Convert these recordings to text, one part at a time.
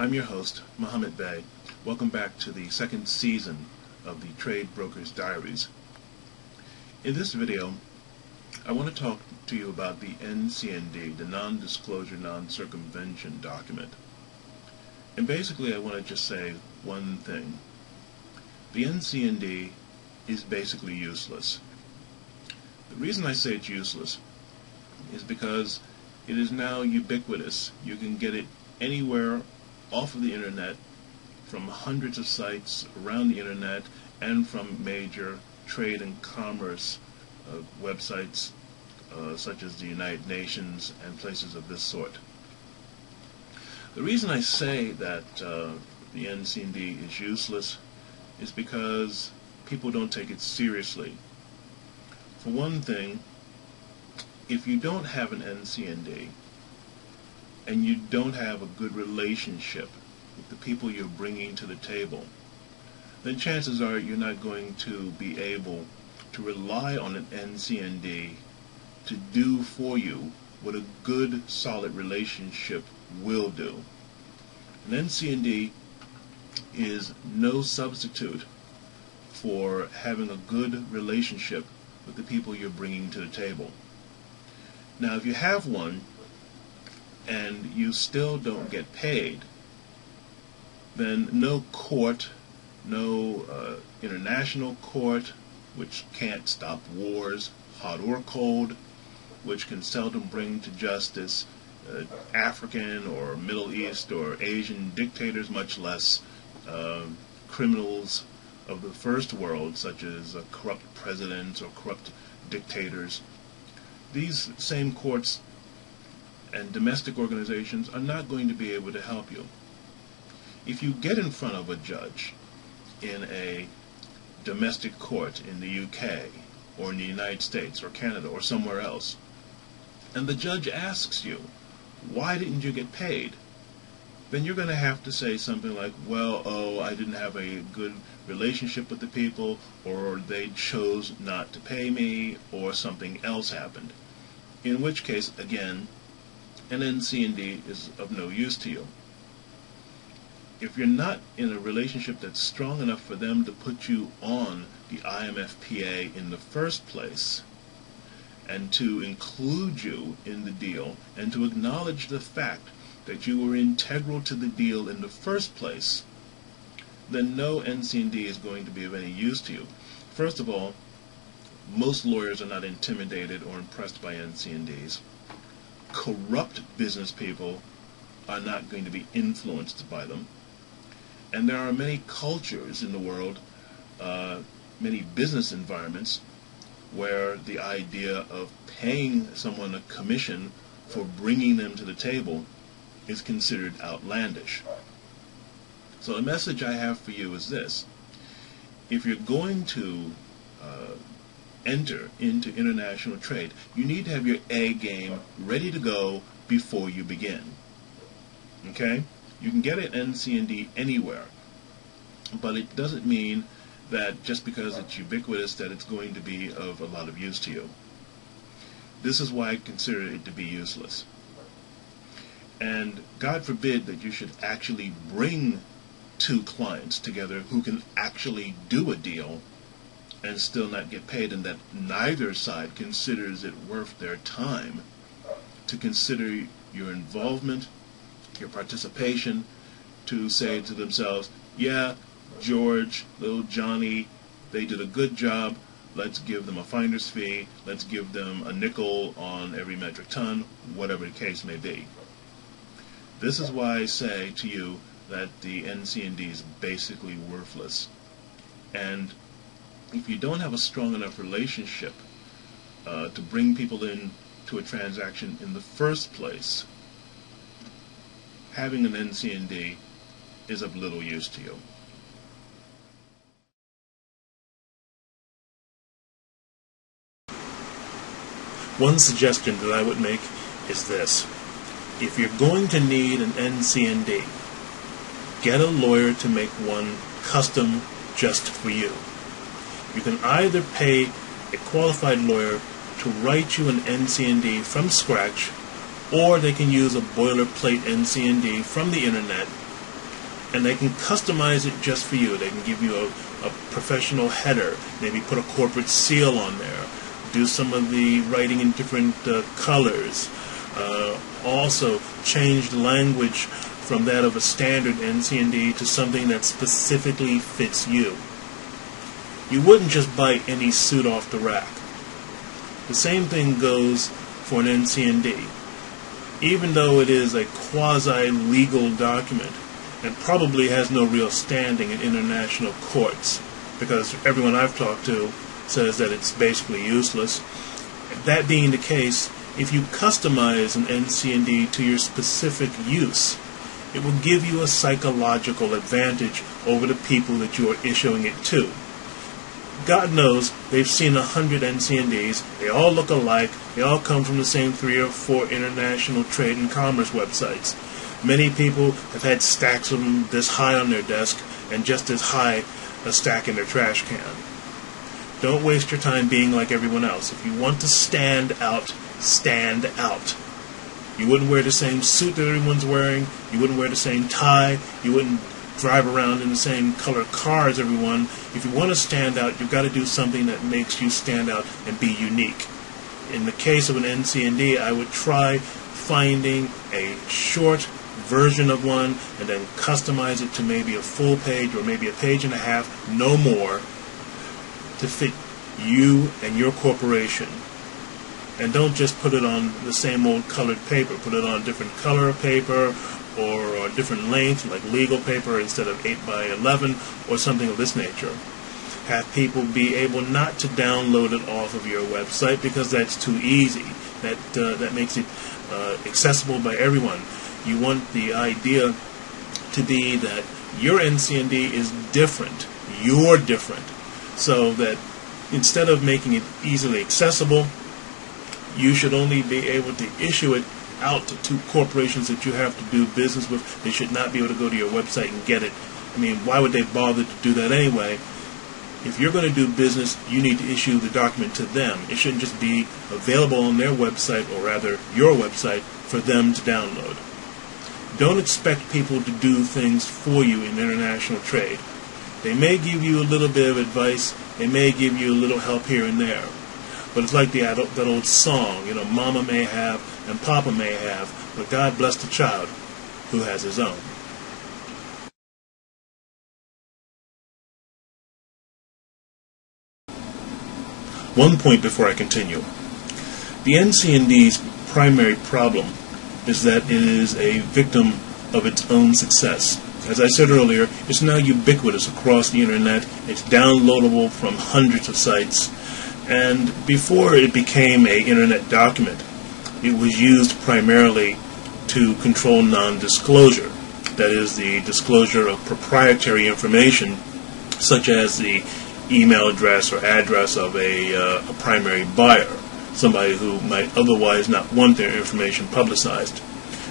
I'm your host, Mohammed Bey. Welcome back to the second season of the Trade Brokers Diaries. In this video, I want to talk to you about the NCND, the Non-Disclosure Non-Circumvention Document. And basically, I want to just say one thing. The NCND is basically useless. The reason I say it's useless is because it is now ubiquitous. You can get it anywhere off of the internet, from hundreds of sites around the internet, and from major trade and commerce websites such as the United Nations and places of this sort. The reason I say that the NCND is useless is because people don't take it seriously. For one thing, if you don't have an NCND and you don't have a good relationship with the people you're bringing to the table, then chances are you're not going to be able to rely on an NCND to do for you what a good, solid relationship will do. An NCND is no substitute for having a good relationship with the people you're bringing to the table. Now, if you have one and you still don't get paid, then no court, no international court, which can't stop wars, hot or cold, which can seldom bring to justice African or Middle East or Asian dictators, much less criminals of the first world, such as corrupt presidents or corrupt dictators. These same courts and domestic organizations are not going to be able to help you. If you get in front of a judge in a domestic court in the UK or in the United States or Canada or somewhere else, and the judge asks you, why didn't you get paid? Then you're going to have to say something like, well, I didn't have a good relationship with the people, or they chose not to pay me, or something else happened. In which case, again, an NCND is of no use to you. If you're not in a relationship that's strong enough for them to put you on the IMFPA in the first place, and to include you in the deal, and to acknowledge the fact that you were integral to the deal in the first place, then no NCND is going to be of any use to you. First of all, most lawyers are not intimidated or impressed by NCNDs. Corrupt business people are not going to be influenced by them. And there are many cultures in the world, many business environments, where the idea of paying someone a commission for bringing them to the table is considered outlandish. So the message I have for you is this. If you're going to enter into international trade, you need to have your A game ready to go before you begin. Okay? You can get an NCND anywhere, but it doesn't mean that just because it's ubiquitous that it's going to be of a lot of use to you. This is why I consider it to be useless. And God forbid that you should actually bring two clients together who can actually do a deal and still not get paid, and that neither side considers it worth their time to consider your involvement, your participation, to say to themselves, yeah, George, little Johnny, they did a good job, let's give them a finder's fee, let's give them a nickel on every metric ton, whatever the case may be. This is why I say to you that the NCND is basically worthless. And if you don't have a strong enough relationship to bring people in to a transaction in the first place, having an NCND is of little use to you. One suggestion that I would make is this. If you're going to need an NCND, get a lawyer to make one custom just for you. You can either pay a qualified lawyer to write you an NCND from scratch, or they can use a boilerplate NCND from the internet and they can customize it just for you. They can give you a professional header, maybe put a corporate seal on there, do some of the writing in different colors, also change the language from that of a standard NCND to something that specifically fits you. You wouldn't just buy any suit off the rack. The same thing goes for an NCND. Even though it is a quasi-legal document and probably has no real standing in international courts, because everyone I've talked to says that it's basically useless. That being the case, if you customize an NCND to your specific use, it will give you a psychological advantage over the people that you are issuing it to. God knows they've seen 100 NCNDs, they all look alike, they all come from the same 3 or 4 international trade and commerce websites. Many people have had stacks of them this high on their desk and just as high a stack in their trash can. Don't waste your time being like everyone else. If you want to stand out, stand out. You wouldn't wear the same suit that everyone's wearing, you wouldn't wear the same tie, you wouldn't drive around in the same color car as everyone. If you want to stand out, you've got to do something that makes you stand out and be unique. In the case of an NCND, I would try finding a short version of one and then customize it to maybe a full page or maybe a page and a half, no more, to fit you and your corporation. And don't just put it on the same old colored paper. Put it on a different color of paper or a different length, like legal paper instead of 8 by 11 or something of this nature. Have people be able not to download it off of your website because that's too easy. That makes it accessible by everyone. You want the idea to be that your NCND is different. You're different. So that instead of making it easily accessible, you should only be able to issue it out to corporations that you have to do business with. They should not be able to go to your website and get it. I mean, why would they bother to do that anyway? If you're going to do business, you need to issue the document to them. It shouldn't just be available on their website, or rather your website, for them to download. Don't expect people to do things for you in international trade. They may give you a little bit of advice, they may give you a little help here and there. But it's like that old song, Mama may have and Papa may have, but God bless the child who has his own. One point before I continue. The NCND's primary problem is that it is a victim of its own success. As I said earlier, it's now ubiquitous across the internet. It's downloadable from hundreds of sites. And before it became an internet document, it was used primarily to control non-disclosure. That is, the disclosure of proprietary information, such as the email address or address of a primary buyer, somebody who might otherwise not want their information publicized.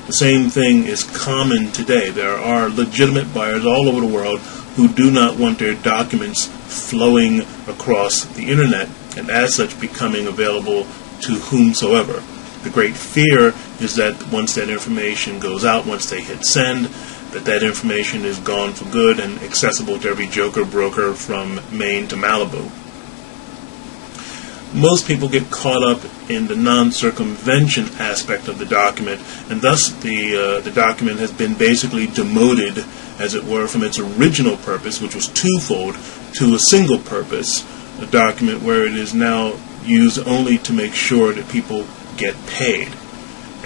The same thing is common today. There are legitimate buyers all over the world who do not want their documents flowing across the internet and as such becoming available to whomsoever. The great fear is that once that information goes out, once they hit send, that information is gone for good and accessible to every joker broker from Maine to Malibu. Most people get caught up in the non-circumvention aspect of the document, and thus the document has been basically demoted, as it were, from its original purpose, which was twofold, to a single purpose, a document where it is now used only to make sure that people get paid.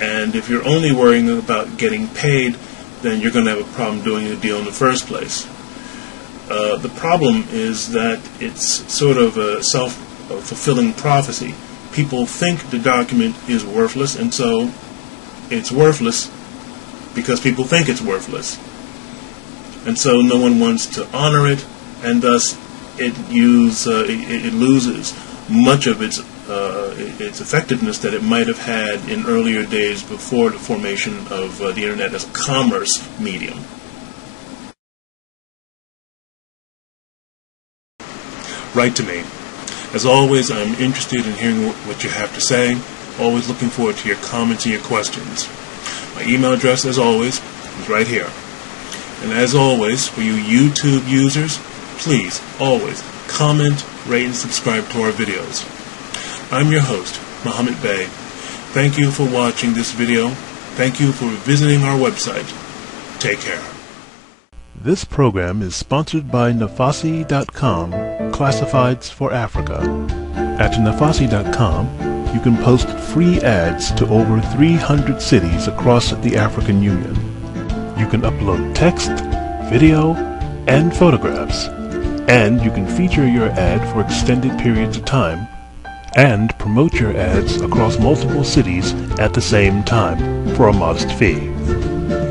And if you're only worrying about getting paid, then you're going to have a problem doing the deal in the first place. The problem is that it's sort of a self-fulfilling prophecy. People think the document is worthless, and so it's worthless because people think it's worthless. And so no one wants to honor it, and thus it loses much of its effectiveness that it might have had in earlier days before the formation of the internet as a commerce medium. Write to me. As always, I'm interested in hearing what you have to say. Always looking forward to your comments and your questions. My email address, as always, is right here. And as always, for you YouTube users, please always comment, rate, and subscribe to our videos. I'm your host, Mohammed Bey. Thank you for watching this video. Thank you for visiting our website. Take care. This program is sponsored by Nafassi.com, Classifieds for Africa. At Nafassi.com, you can post free ads to over 300 cities across the African Union. You can upload text, video, and photographs. And you can feature your ad for extended periods of time and promote your ads across multiple cities at the same time for a modest fee.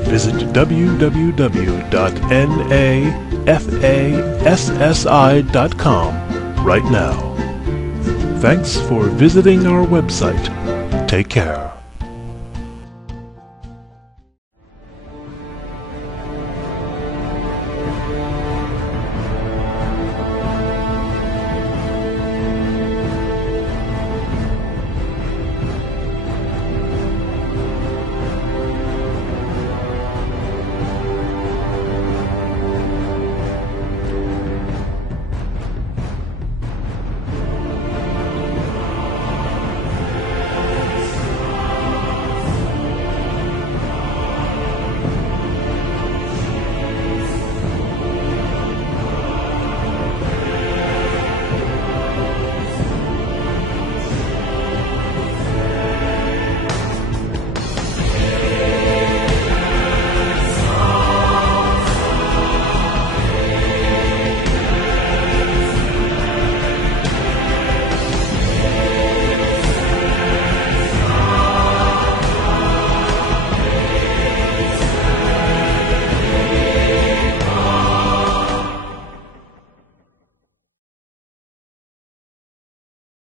Visit www.nafassi.com right now. Thanks for visiting our website. Take care.